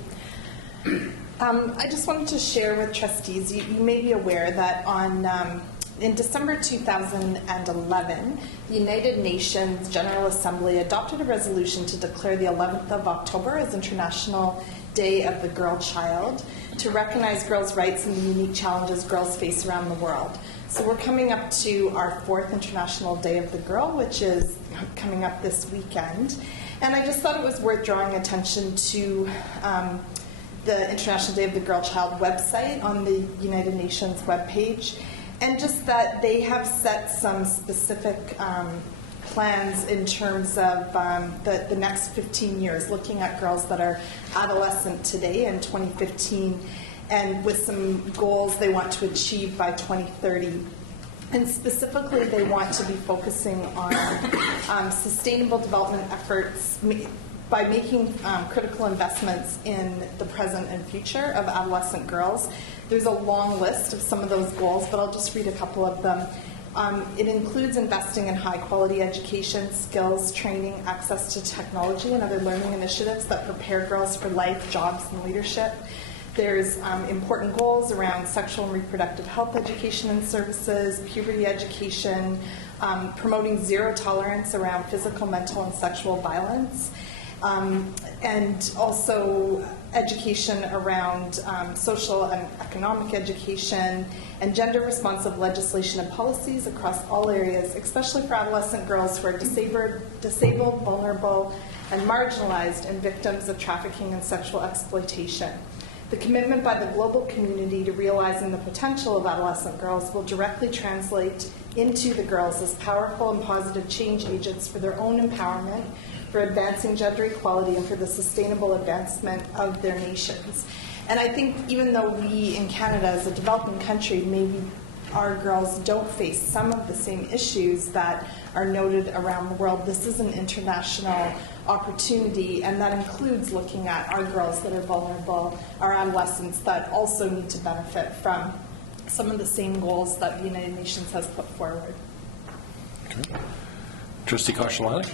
I just wanted to share with trustees, you may be aware that in December 2011, the United Nations General Assembly adopted a resolution to declare the 11th of October as International Day of the Girl Child, to recognize girls' rights and the unique challenges girls face around the world. So we're coming up to our 4th International Day of the Girl, which is coming up this weekend. And I just thought it was worth drawing attention to the International Day of the Girl Child website on the United Nations webpage, and just that they have set some specific plans in terms of the next 15 years, looking at girls that are adolescent today in 2015, and with some goals they want to achieve by 2030. And specifically, they want to be focusing on sustainable development efforts by making critical investments in the present and future of adolescent girls. There's a long list of some of those goals, but I'll just read a couple of them. It includes investing in high-quality education, skills, training, access to technology, and other learning initiatives that prepare girls for life, jobs, and leadership. There's important goals around sexual and reproductive health education and services, puberty education, promoting zero tolerance around physical, mental, and sexual violence, and also education around social and economic education, and gender-responsive legislation and policies across all areas, especially for adolescent girls who are disabled, vulnerable, and marginalized, and victims of trafficking and sexual exploitation. The commitment by the global community to realizing the potential of adolescent girls will directly translate into the girls as powerful and positive change agents for their own empowerment, for advancing gender equality, and for the sustainable advancement of their nations. And I think even though we in Canada, as a developing country, maybe our girls don't face some of the same issues that are noted around the world, this is an international opportunity, and that includes looking at our girls that are vulnerable, our adolescents that also need to benefit from some of the same goals that the United Nations has put forward. Okay. Trustee Koscielny?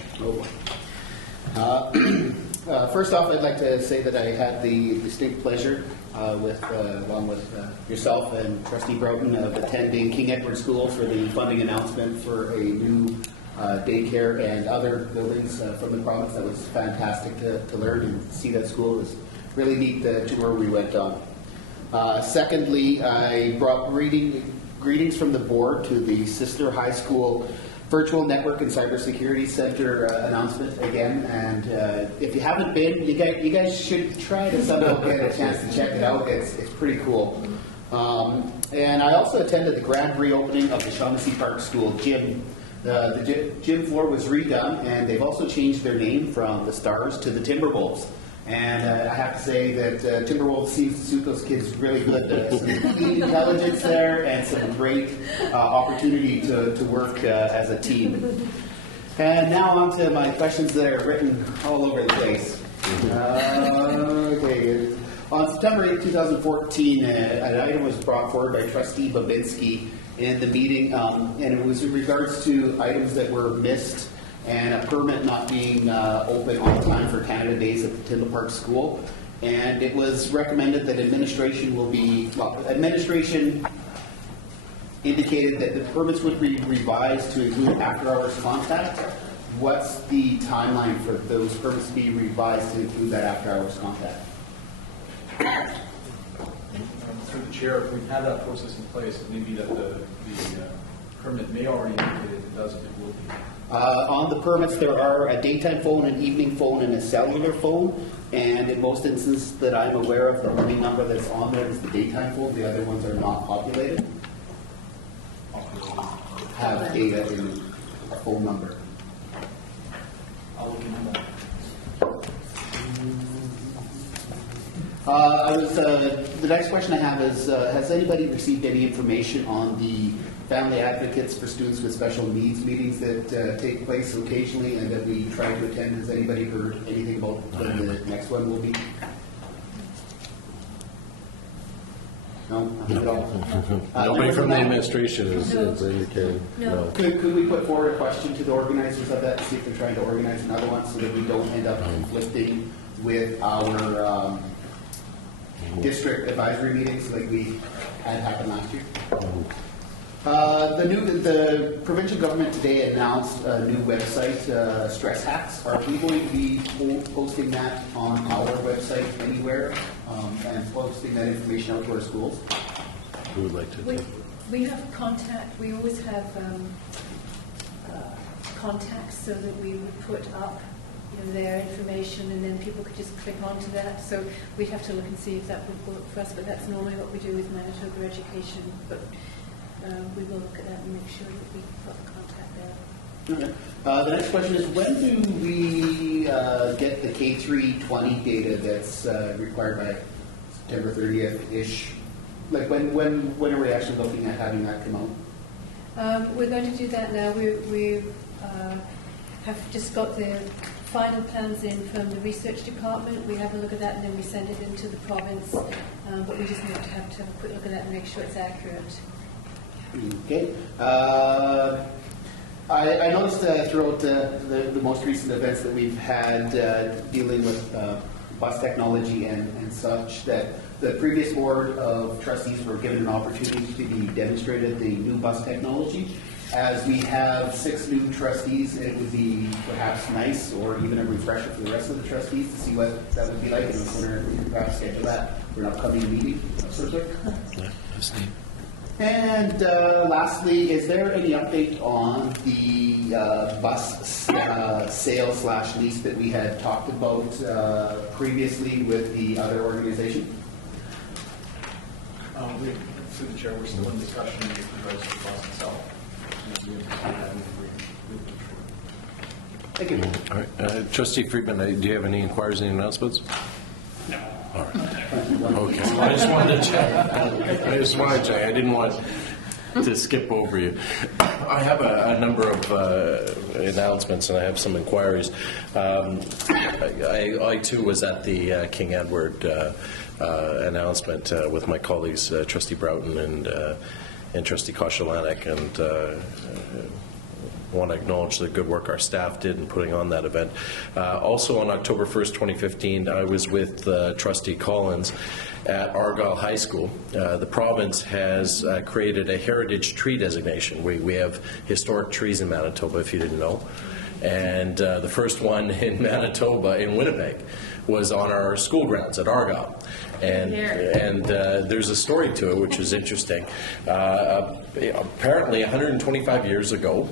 First off, I'd like to say that I had the distinct pleasure, along with yourself and Trustee Broughton, of attending King Edward School for the funding announcement for a new daycare and other buildings from the province. That was fantastic to learn and see that school. It was really neat, the tour we went on. Secondly, I brought greetings from the board to the Sister High School Virtual Network and Cybersecurity Center announcement again, and if you haven't been, you guys should try to somehow get a chance to check it out. It's pretty cool. And I also attended the grand reopening of the Shaughnessy Park School gym. The gym floor was redone, and they've also changed their name from the Stars to the Timberwolves. And I have to say that Timberwolves seems to suit those kids really good. Some keen intelligence there and some great opportunity to work as a team. And now on to my questions that are written all over the place. Okay. On September 8, 2014, an item was brought forward by Trustee Babinski in the meeting, and it was in regards to items that were missed and a permit not being open on time for Canada Days at the Tyndall Park School. And it was recommended that administration indicated that the permits would be revised to include after-hours contact. What's the timeline for those permits to be revised to include that after-hours contact? Through the chair, if we've had that process in place, it may be that the permit may already indicate it does, it will be. On the permits, there are a daytime phone, an evening phone, and a cellular phone. And in most instances that I'm aware of, the only number that's on there is the daytime phone. The other ones are not populated. Have data in a phone number. I'll look into that. The next question I have is, has anybody received any information on the family advocates for students with special needs meetings that take place occasionally and that we try to attend? Has anybody heard anything about when the next one will be? No, nothing at all. Nobody from the administration has indicated. No. Could we put forward a question to the organizers of that to see if they're trying to organize another one so that we don't end up conflicting with our district advisory meetings like we had happen last year? The provincial government today announced a new website, Stress Hacks. Are we going to be posting that on our website anywhere and posting that information out to our schools? Who would like to? We have contact, we always have contacts so that we would put up their information and then people could just click onto that. So we'd have to look and see if that would work for us, but that's normally what we do with Manitoba Education. But we will look at that and make sure that we put the contact there. Okay. The next question is, when do we get the K320 data that's required by September 30th-ish? Like when are we actually looking at having that come out? We're going to do that now. We have just got the final plans in from the research department. We have a look at that and then we send it into the province. But we just need to have a quick look at that and make sure it's accurate. Okay. I noticed throughout the most recent events that we've had dealing with bus technology and such that the previous board of trustees were given an opportunity to be demonstrated the new bus technology. As we have 6 new trustees, it would be perhaps nice or even a refresher for the rest of the trustees to see what that would be like. And I was wondering if we could perhaps schedule that for an upcoming meeting. Sort of. And lastly, is there any update on the bus sale/lease that we had talked about previously with the other organization? Through the chair, we're still in discussion with regards to the bus itself. Thank you. All right. Trustee Friedman, do you have any inquiries, any announcements? No. All right. Okay. I just wanted to check. I didn't want to skip over you. I have a number of announcements and I have some inquiries. I too was at the King Edward announcement with my colleagues, Trustee Broughton and Trustee Koshalanek, and want to acknowledge the good work our staff did in putting on that event. Also on October 1st, 2015, I was with Trustee Collins at Argyle High School. The province has created a heritage tree designation. We have historic trees in Manitoba, if you didn't know. And the first one in Manitoba, in Winnipeg, was on our school grounds at Argyle. And there's a story to it which is interesting. Apparently 125 years ago,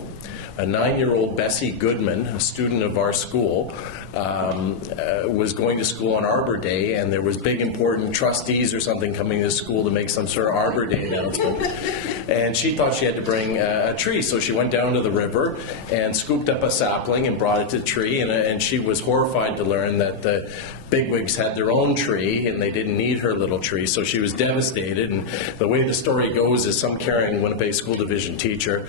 a 9-year-old Bessie Goodman, a student of our school, was going to school on Arbor Day, and there was big important trustees or something coming to school to make some sort of Arbor Day announcement. And she thought she had to bring a tree, so she went down to the river and scooped up a sapling and brought it to the tree, and she was horrified to learn that the bigwigs had their own tree and they didn't need her little tree, so she was devastated. And the way the story goes is some caring Winnipeg School Division teacher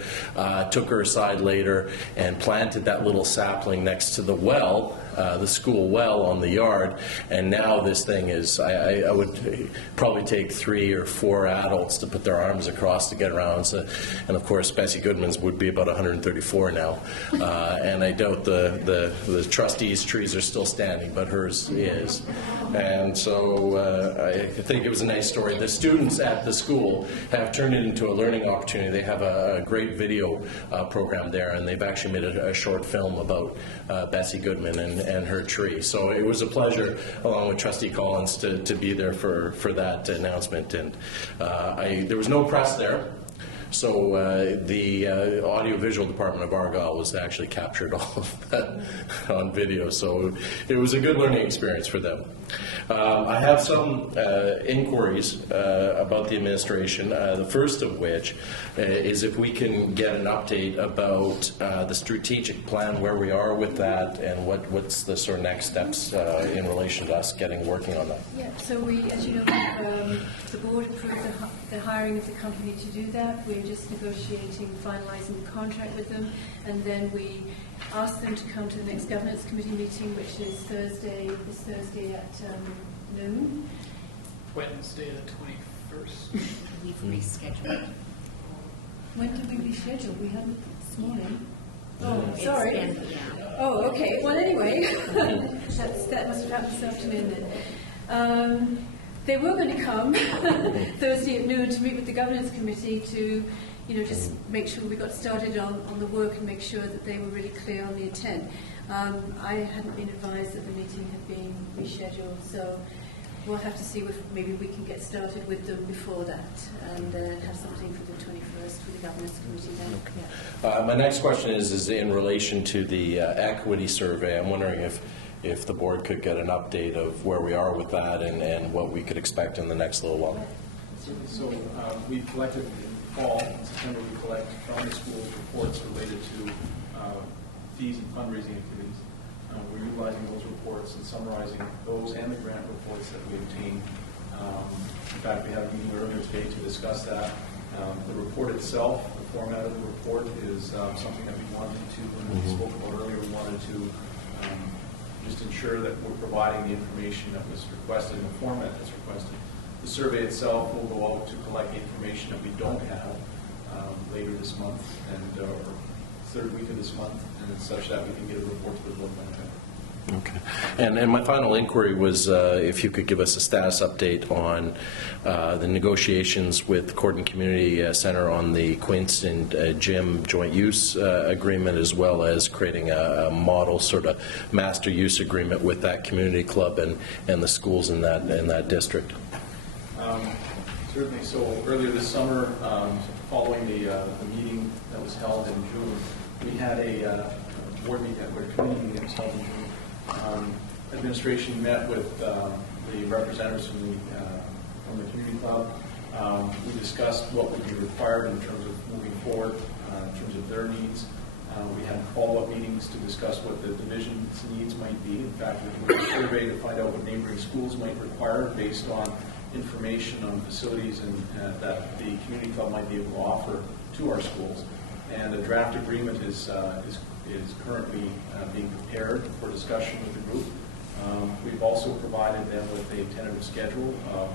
took her aside later and planted that little sapling next to the well, the school well on the yard, and now this thing is, I would probably take 3 or 4 adults to put their arms across to get around. So, and of course Bessie Goodman's would be about 134 now, and I doubt the trustees' trees are still standing, but hers is. And so I think it was a nice story. The students at the school have turned it into a learning opportunity. They have a great video program there, and they've actually made a short film about Bessie Goodman and her tree. So it was a pleasure, along with Trustee Collins, to be there for that announcement. And there was no press there. So the audiovisual department of Argyle was actually captured all of that on video, so it was a good learning experience for them. I have some inquiries about the administration, the first of which is if we can get an update about the strategic plan, where we are with that, and what's the sort of next steps in relation to us working on that. Yeah, so we, as you know, the board approved the hiring of the company to do that. We're just negotiating, finalising the contract with them, and then we asked them to come to the next governance committee meeting, which is this Thursday at noon. Wednesday, the 21st. We've rescheduled. When did we reschedule? We haven't this morning. Oh, It's sorry. been- Oh, okay. Well, anyway, that must have happened this afternoon then. They were going to come Thursday at noon to meet with the governance committee to, just make sure we got started on the work and make sure that they were really clear on the intent. I hadn't been advised that the meeting had been rescheduled, so we'll have to see if maybe we can get started with them before that and have something for the 21st with the governance committee then. Yeah. My next question is in relation to the equity survey. I'm wondering if the board could get an update of where we are with that and what we could expect in the next little while. So we collected in fall, in September, we collect from the schools reports related to fees and fundraising activities. We're utilizing those reports and summarizing those and the grant reports that we obtained. In fact, we had a meeting earlier today to discuss that. The report itself, the format of the report is something that we wanted to, when we spoke about earlier, we wanted to just ensure that we're providing the information that was requested in the format that's requested. The survey itself will go out to collect the information that we don't have later this month and or third week of this month, and such that we can get a report to the board by then. Okay. And my final inquiry was if you could give us a status update on the negotiations with Corden Community Center on the Quince and Gym joint use agreement, as well as creating a model sort of master use agreement with that community club and the schools in that district. Certainly. So earlier this summer, following the meeting that was held in June, we had a board meeting, or committee meeting that was held in June. Administration met with the representatives from the community club. We discussed what would be required in terms of moving forward, in terms of their needs. We had follow-up meetings to discuss what the division's needs might be. In fact, we did a survey to find out what neighboring schools might require based on information on facilities and that the community club might be able to offer to our schools. And a draft agreement is currently being prepared for discussion with the group. We've also provided them with a tentative schedule of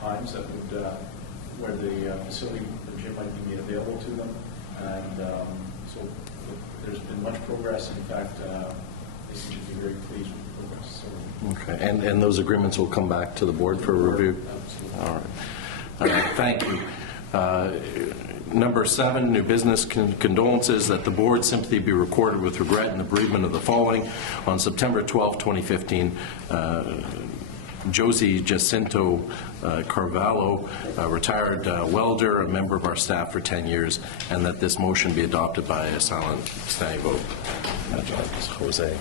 times that would where the facility, the gym, might be made available to them. And so there's been much progress. In fact, they seem to be very pleased with the progress. So, okay. And those agreements will come back to the board for review? Absolutely. All right. Thank you. Number 7, new business condolences, that the board sympathy be recorded with regret in the bereavement of the following. On September 12, 2015, Josie Jacinto Carvalho, retired welder, a member of our staff for 10 years, and that this motion be adopted by a silent standing vote. Jose.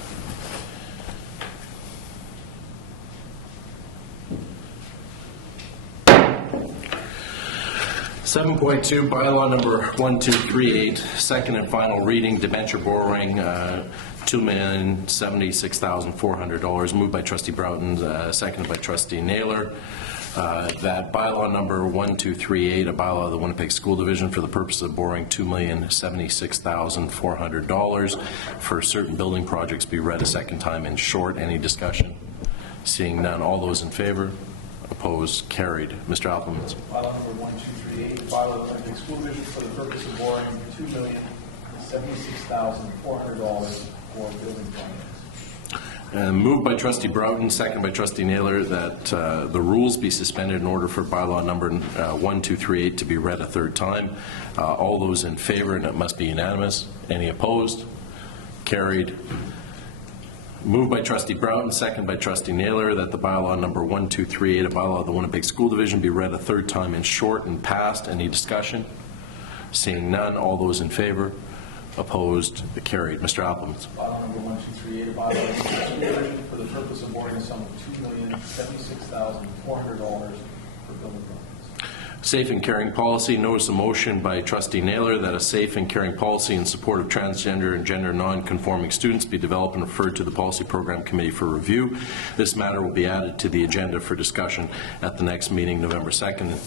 7.2, bylaw number 1238, second and final reading, debenture borrowing, $2,076,400, moved by trustee Broughton, seconded by trustee Naylor. That bylaw number 1238, a bylaw of the Winnipeg School Division for the purpose of borrowing $2,076,400 for certain building projects, be read a second time in short. Any discussion? Seeing none, all those in favor? Opposed? Carried. Mr. Appelmans. Bylaw number 1238, bylaw of the Winnipeg School Division for the purpose of borrowing $2,076,400 for building projects. Moved by trustee Broughton, second by trustee Naylor, that the rules be suspended in order for bylaw number 1238 to be read a third time. All those in favor, and it must be unanimous. Any opposed? Carried. Moved by trustee Broughton, second by trustee Naylor, that the bylaw number 1238, a bylaw of the Winnipeg School Division, be read a third time in short and passed. Any discussion? Seeing none, all those in favor? Opposed? Carried. Mr. Appleman. Bylaw number 1238, a bylaw revision for the purpose of awarding a sum of $2,076,400 for building projects. Safe and caring policy. Notice a motion by Trustee Naylor that a safe and caring policy in support of transgender and gender non-conforming students be developed and referred to the Policy Program Committee for review. This matter will be added to the agenda for discussion at the next meeting, November 2nd.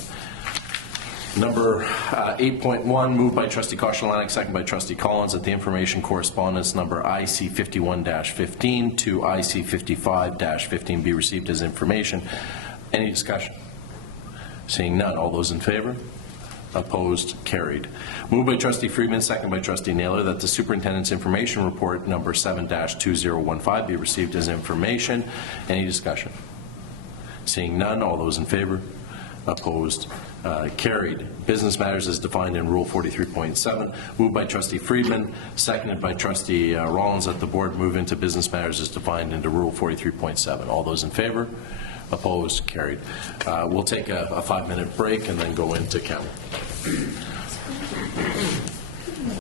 Number 8.1, moved by Trustee Kosztalanek, second by Trustee Collins, that the information correspondence number IC 51-15 to IC 55-15 be received as information. Any discussion? Seeing none, all those in favor? Opposed? Carried. Moved by Trustee Friedman, second by Trustee Naylor, that the Superintendent's information report number 7-2015 be received as information. Any discussion? Seeing none, all those in favor? Opposed? Carried. Business matters as defined in Rule 43.7. Moved by Trustee Friedman, seconded by Trustee Rollins, that the board move into business matters as defined into Rule 43.7. All those in favor? Opposed? Carried. We'll take a 5-minute break and then go into count.